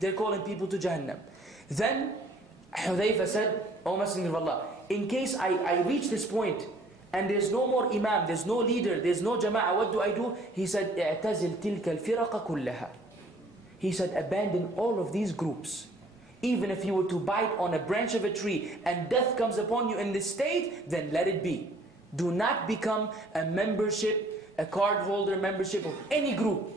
They're calling people to Jahannam. Then Hudayfa said, O Messenger of Allah, in case I reach this point and there's no more imam, there's no leader, there's no jama'ah, what do? He said, اعتزل تلك الفرق كلها. He said, abandon all of these groups. Even if you were to bite on a branch of a tree and death comes upon you in this state, then let it be. Do not become a membership, a card holder membership of any group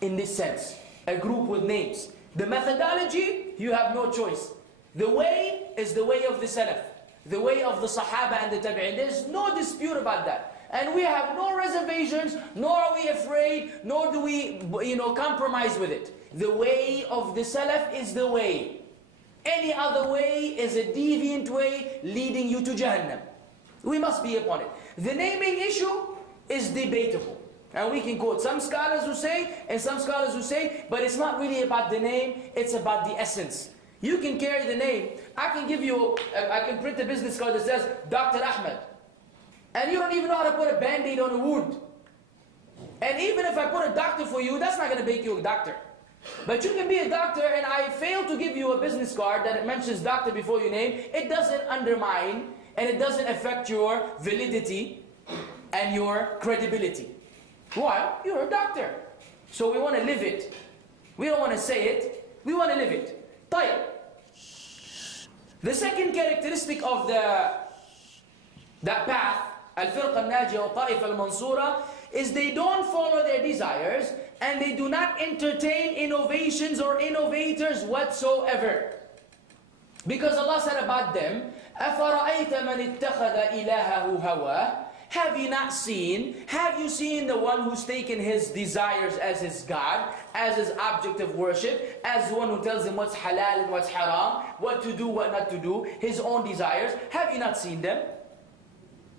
in this sense. A group with names. The methodology, you have no choice. The way is the way of the Salaf. The way of the Sahaba and the Tabi'in. There's no dispute about that. And we have no reservations, nor are we afraid, nor do we, compromise with it. The way of the Salaf is the way. Any other way is a deviant way leading you to Jahannam. We must be upon it. The naming issue is debatable. And we can quote some scholars who say, and some scholars who say, but it's not really about the name, it's about the essence. You can carry the name. I can print a business card that says, Dr. Ahmed. And you don't even know how to put a band-aid on a wound. And even if I put a doctor for you, that's not going to make you a doctor. But you can be a doctor, and I fail to give you a business card that mentions doctor before your name. It doesn't undermine, and it doesn't affect your validity and your credibility. Why? You're a doctor. So we want to live it. We don't want to say it. We want to live it. طيب. The second characteristic of that path, al-firqa al-najiyah wa ta'ifa al-mansura, is they don't follow their desires and they do not entertain innovations or innovators whatsoever. Because Allah said about them, أَفَرَأَيْتَ مَنِ اتَّخَذَ إِلَهَهُ هَوَاهُ. Have you seen the one who's taken his desires as his God, as his object of worship, as the one who tells him what's halal and what's haram, what to do, what not to do, his own desires? Have you not seen them?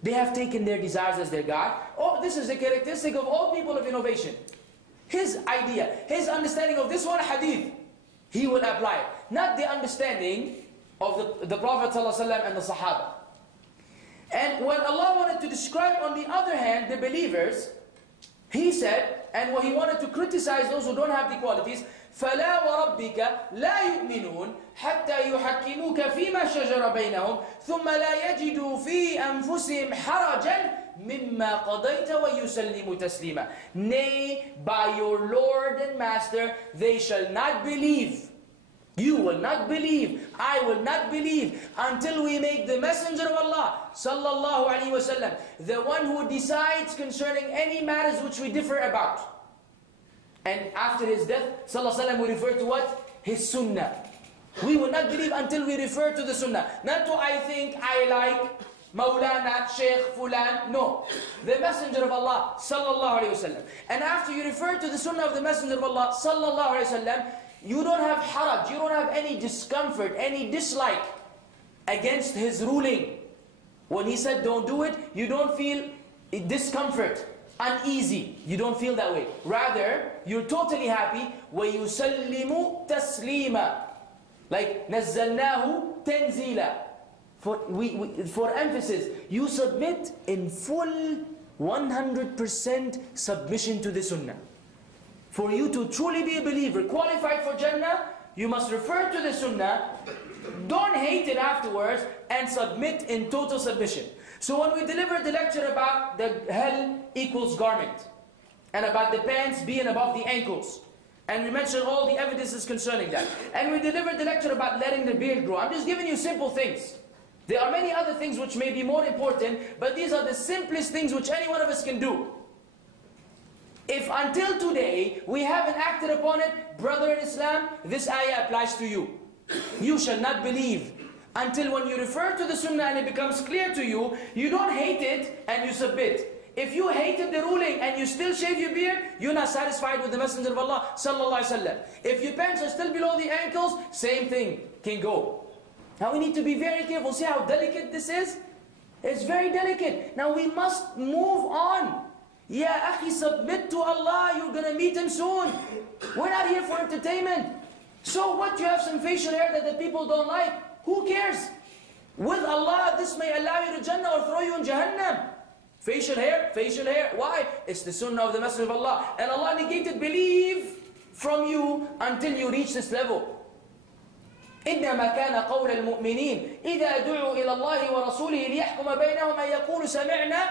They have taken their desires as their God. Oh, this is a characteristic of all people of innovation. His idea, his understanding of this one hadith, he will apply it. Not the understanding of the Prophet ﷺ and the Sahaba. And when Allah wanted to describe, on the other hand, the believers, He said, and when He wanted to criticize those who don't have the qualities, فَلَا وَرَبِّكَ لَا يُؤْمِنُونَ حَتَّى يُحَكِّمُوكَ فِي مَا شَجَرَ بَيْنَهُمْ ثُمَّ لَا يَجِدُوا فِي أَنفُسِهِمْ حَرَجًا مِمَّا قَضَيْتَ وَيُسَلِّمُوا تَسْلِيمًا. Nay, by your Lord and Master, they shall not believe. You will not believe, I will not believe, until we make the Messenger of Allah, sallallahu alaihi wasallam, the one who decides concerning any matters which we differ about. And after his death, sallallahu alaihi wasallam, we refer to what? His sunnah. We will not believe until we refer to the sunnah. Not to I think, I like, Maulana, Sheikh, Fulan. No. The Messenger of Allah, sallallahu alaihi wasallam. And after you refer to the sunnah of the Messenger of Allah, sallallahu alaihi wasallam, you don't have haraj, you don't have any discomfort, any dislike against his ruling. When he said don't do it, you don't feel discomfort, uneasy. You don't feel that way. Rather, you're totally happy. وَيُسَلِّمُ تَسْلِيمًا. Like, نَزَّلْنَاهُ تَنزِيلًا. For emphasis, you submit in full 100% submission to the sunnah. For you to truly be a believer, qualified for Jannah, you must refer to the Sunnah, don't hate it afterwards, and submit in total submission. So when we delivered the lecture about the hell equals garment, and about the pants being above the ankles, and we mentioned all the evidences concerning that, and we delivered the lecture about letting the beard grow, I'm just giving you simple things. There are many other things which may be more important, but these are the simplest things which any one of us can do. If until today we haven't acted upon it, brother in Islam, this ayah applies to you. You shall not believe until when you refer to the sunnah and it becomes clear to you, you don't hate it and you submit. If you hated the ruling and you still shave your beard, you're not satisfied with the Messenger of Allah sallallahu alaihi wasallam. If your pants are still below the ankles, same thing, can go. Now we need to be very careful. See how delicate this is? It's very delicate. Now we must move on. Ya akhi, submit to Allah, you're going to meet Him soon. We're not here for entertainment. So what, you have some facial hair that the people don't like? Who cares? With Allah, this may allow you to Jannah or throw you in Jahannam. Facial hair, facial hair. Why? It's the sunnah of the Messenger of Allah. And Allah negated belief from you until you reach this level. إنما كان قول المؤمنين إذا دعوا إلى الله ورسوله ليحكم بينهم أن يقولوا سمعنا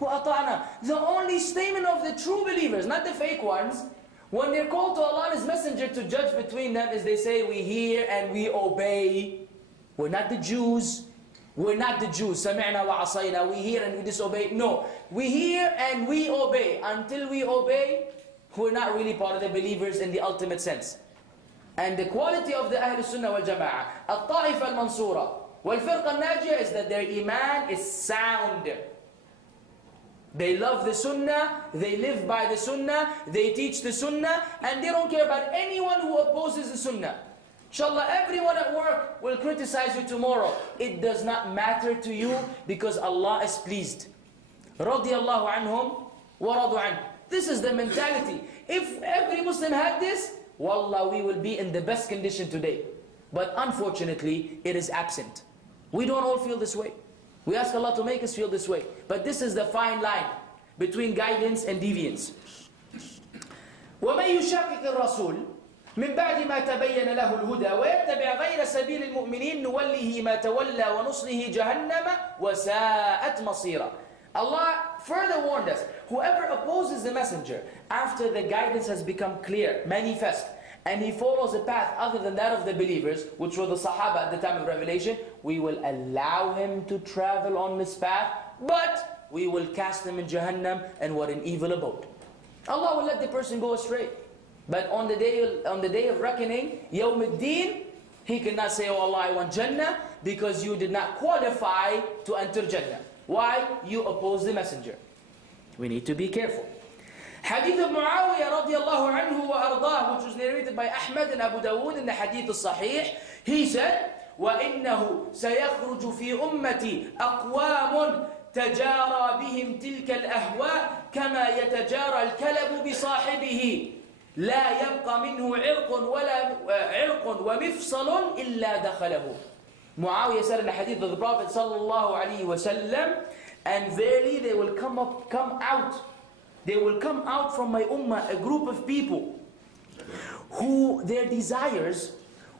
وأطعنا. The only statement of the true believers, not the fake ones, when they're called to Allah and His Messenger to judge between them, is they say, we hear and we obey. We're not the Jews. We're not the Jews. سمعنا وعصينا. We hear and we disobey. No. We hear and we obey. Until we obey, we're not really part of the believers in the ultimate sense. And the quality of the Ahlul Sunnah wal Jama'ah, al-Ta'ifa al-Mansura, wal-Firqa al-Najiyah, is that their iman is sound. They love the Sunnah, they live by the Sunnah, they teach the Sunnah, and they don't care about anyone who opposes the Sunnah. Inshallah, everyone at work will criticize you tomorrow. It does not matter to you because Allah is pleased. رَضِيَ اللَّهُ عَنْهُمْ وَرَضُوا عَنْهُ. This is the mentality. If every Muslim had this, wallah, we will be in the best condition today. But unfortunately, it is absent. We don't all feel this way. We ask Allah to make us feel this way. But this is the fine line between guidance and deviance. وَمَنْ يُشَاقِقِ الرَّسُولِ مِنْ بَعْدِ مَا تَبَيَّنَ لَهُ الْهُدَى وَيَتَّبِعْ غَيْرَ سَبِيلِ الْمُؤْمِنِينَ نُوَلِّهِ مَا تَوَلَّى وَنُصْلِهِ جَهَنَّمَ وَسَاءَتْ مَصِيرًا. Allah further warned us, whoever opposes the messenger after the guidance has become clear, manifest, and he follows a path other than that of the believers, which were the Sahaba at the time of revelation, we will allow him to travel on this path, but we will cast him in Jahannam, and what an evil abode. Allah will let the person go astray. But on the day of reckoning, Yawm al-Din, he cannot say, oh Allah, I want Jannah, because you did not qualify to enter Jannah. Why? You oppose the messenger. We need to be careful. Hadith of Muawiyah radiallahu anhu wa ardah, which was narrated by Ahmad and Abu Dawood in the Hadith al-Sahih, he said, وَإِنَّهُ سَيَخْرُجُ فِي أُمَّتِي أَقْوَامٌ تَجَارَى بِهِمْ تِلْكَ الْأَهْوَاء كَمَا يَتَجَارَى الْكَلَبُ بِصَاحِبِهِ لا يبقى منه عرق ومفصل إلا دخله. Muawiyah said in the hadith of the Prophet sallallâhu alayhi wa sallam, and verily they will come out from my ummah, a group of people who their desires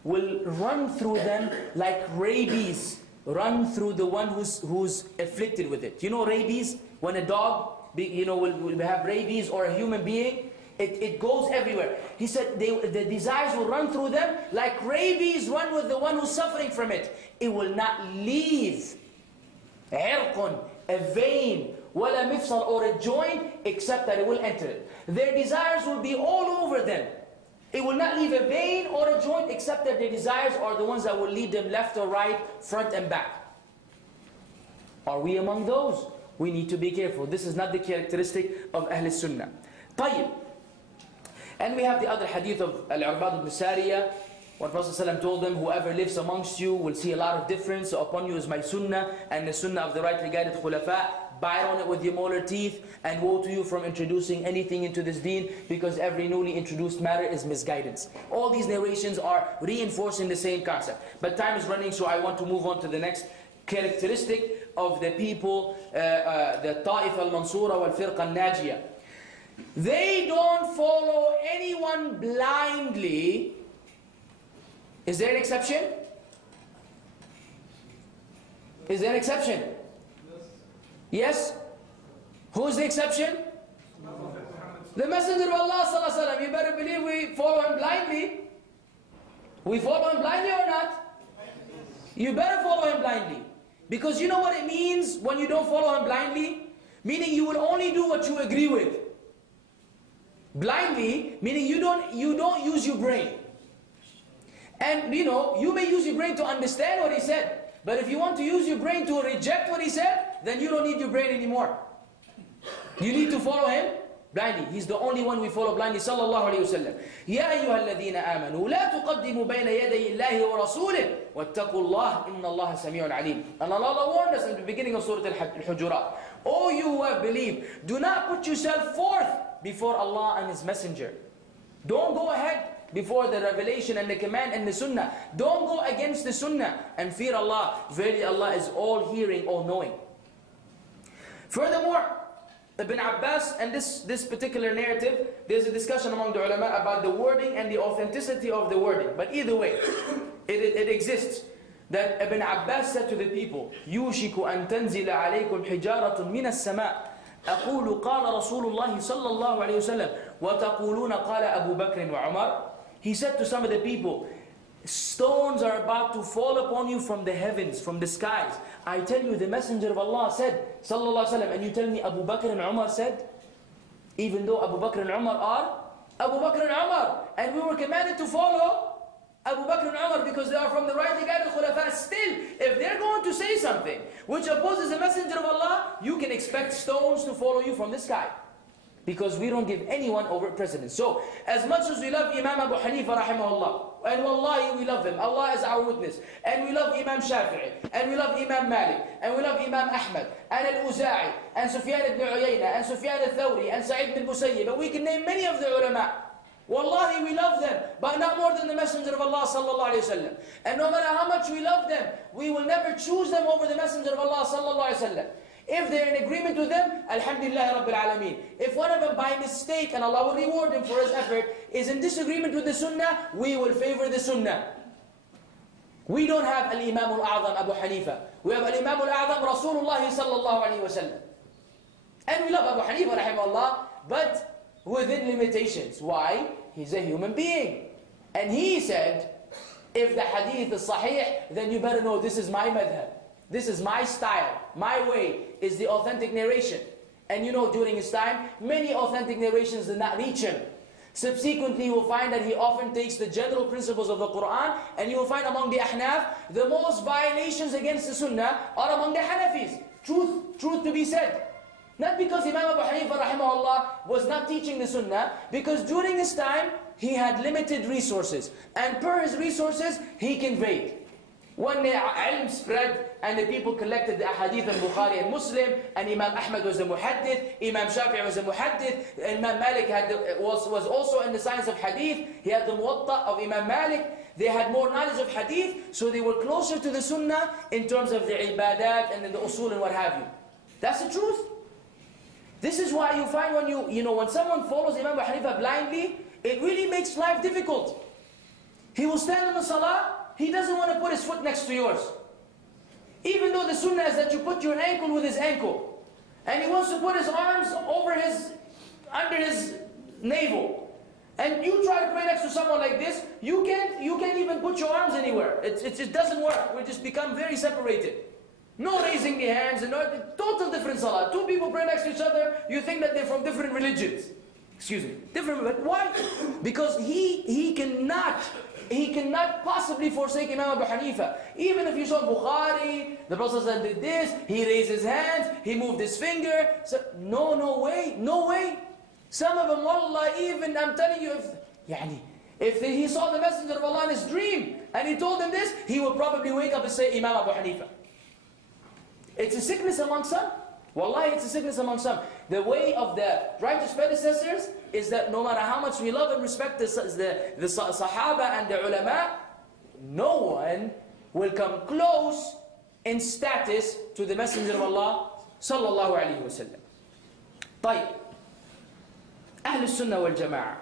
will run through them like rabies run through the one who's afflicted with it. You know rabies? When a dog will have rabies, or a human being, it goes everywhere. He said the desires will run through them like rabies run with the one who's suffering from it. It will not leave عرق, a vein, ولا مفصل, or a joint, except that it will enter it. Their desires will be all over them. It will not leave a vein or a joint, except that their desires are the ones that will lead them left or right, front and back. Are we among those? We need to be careful. This is not the characteristic of Ahl Sunnah. طيب. And we have the other hadith of Al-Irbad ibn Sariyah, when Prophet ﷺ told them, whoever lives amongst you will see a lot of difference. So upon you is my sunnah and the sunnah of the rightly guided khulafa. Bite on it with your molar teeth, and woe to you from introducing anything into this deen, because every newly introduced matter is misguidance. All these narrations are reinforcing the same concept. But time is running, so I want to move on to the next characteristic of the people, the Ta'ifa al-Mansura wal-Firqa al-Najiyah. They don't follow anyone blindly. Is there an exception? Is there an exception? Yes? Who's the exception? The Messenger of Allah sallallahu alaihi wasallam. You better believe we follow him blindly. We follow him blindly or not? You better follow him blindly. Because you know what it means when you don't follow him blindly? Meaning you will only do what you agree with. Blindly, meaning you don't use your brain. And you may use your brain to understand what he said. But if you want to use your brain to reject what he said, then you don't need your brain anymore. You need to follow him blindly. He's the only one we follow blindly. Sallallahu alayhi wa sallam. Ya ayyuhalladhina amanu, la tuqaddimu bayna yaday Allahi wa rasulih, wattaqullah, inna Allaha sami'un alim. And Allah warned us in the beginning of Surah Al-Hujurat. O you who have believed, do not put yourself forth before Allah and His Messenger. Don't go ahead before the revelation and the command and the sunnah. Don't go against the sunnah, and fear Allah. Verily Allah is all hearing, all knowing. Furthermore, Ibn Abbas, and this particular narrative, there's a discussion among the ulama about the wording and the authenticity of the wording. But either way, it exists. That Ibn Abbas said to the people, يُوشِكُ أَن تَنْزِلَ عَلَيْكُمْ حِجَارَةٌ مِنَ السَّمَاءِ أَقُولُ قَالَ رَسُولُ اللَّهِ صَلَّى اللَّهُ عَلَيْهِ وسلم وَتَقُولُونَ قَالَ أَبُو بَكْرٍ وَعُمَرٍ. He said to some of the people, stones are about to fall upon you from the heavens, from the skies. I tell you, the Messenger of Allah said, sallallahu alaihi wasallam, and you tell me Abu Bakr and Umar said? Even though Abu Bakr and Umar are Abu Bakr and Umar, and we were commanded to follow Abu Bakr and Umar because they are from the rightly guided Khulafa. Still, if they're going to say something which opposes the Messenger of Allah, you can expect stones to follow you from the sky. Because we don't give anyone over precedence. So, as much as we love Imam Abu Hanifa rahimahullah, and wallahi we love him, Allah is our witness, and we love Imam Shafi'i, and we love Imam Malik, and we love Imam Ahmad, and Al-Uza'i, and Sufyan ibn Uyayna, and Sufyan al-Thawri, and Sa'id ibn Musayyib, and we can name many of the ulama. Wallahi we love them, but not more than the Messenger of Allah sallallahu alayhi wa sallam. And no matter how much we love them, we will never choose them over the Messenger of Allah sallallahu alayhi wa sallam. If they're in agreement with them, alhamdulillah rabbil alameen. If one of them by mistake, and Allah will reward him for his effort, is in disagreement with the sunnah, we will favor the sunnah. We don't have al-Imam al-A'zam Abu Hanifa. We have al-Imam al-A'zam Rasulullah sallallahu alayhi wa sallam. And we love Abu Hanifa rahimahullah, but within limitations. Why? He's a human being. And he said, if the hadith is sahih, then you better know this is my madhab. This is my style, my way is the authentic narration. And you know, during his time, many authentic narrations did not reach him. Subsequently, you will find that he often takes the general principles of the Quran, and you will find among the Ahnaf, the most violations against the Sunnah are among the Hanafis. Truth to be said. Not because Imam Abu Hanifa rahimahullah was not teaching the Sunnah, because during his time, he had limited resources. And per his resources, he conveyed. One day, ilm spread, and the people collected the hadith of Bukhari and Muslim, and Imam Ahmad was a muhaddith, Imam Shafi'i was a muhaddith, Imam Malik was also in the science of hadith, he had the muwatta of Imam Malik, they had more knowledge of hadith, so they were closer to the sunnah in terms of the ibadat and the usul and what have you. That's the truth. This is why you find when someone follows Imam Abu Hanifa blindly, it really makes life difficult. He will stand in the salah, he doesn't want to put his foot next to yours. Even though the sunnah is that you put your ankle with his ankle. And he wants to put his arms under his navel. And you try to pray next to someone like this, you can't even put your arms anywhere. It doesn't work. We just become very separated. No raising the hands, and no, total different salah. Two people pray next to each other, you think that they're from different religions. Excuse me. Different, but why? Because he cannot possibly forsake Imam Abu Hanifa. Even if you saw Bukhari, the Prophet did this, he raised his hands, he moved his finger. So, no way. Some of them, wallah, even, I'm telling you, if he saw the Messenger of Allah in his dream, and he told him this, he would probably wake up and say, Imam Abu Hanifa. It's a sickness among some. Wallahi, it's a sickness among some. The way of the righteous predecessors is that no matter how much we love and respect the Sahaba and the ulama, no one will come close in status to the Messenger of Allah sallallahu alayhi wa sallam. طيب. أهل السنة والجماعة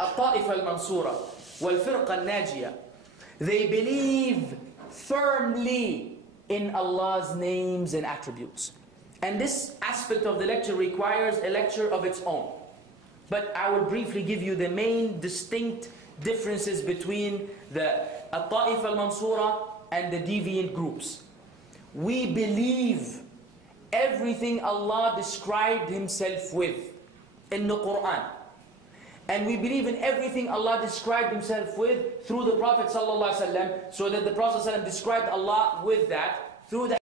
الطائفة المنصورة والفرقة الناجية, they believe firmly in Allah's names and attributes. And this aspect of the lecture requires a lecture of its own. But I will briefly give you the main distinct differences between the At-Ta'if al-Mansura and the deviant groups. We believe everything Allah described Himself with in the Quran. And we believe in everything Allah described Himself with through the Prophet ﷺ, so that the Prophet ﷺ described Allah with that through the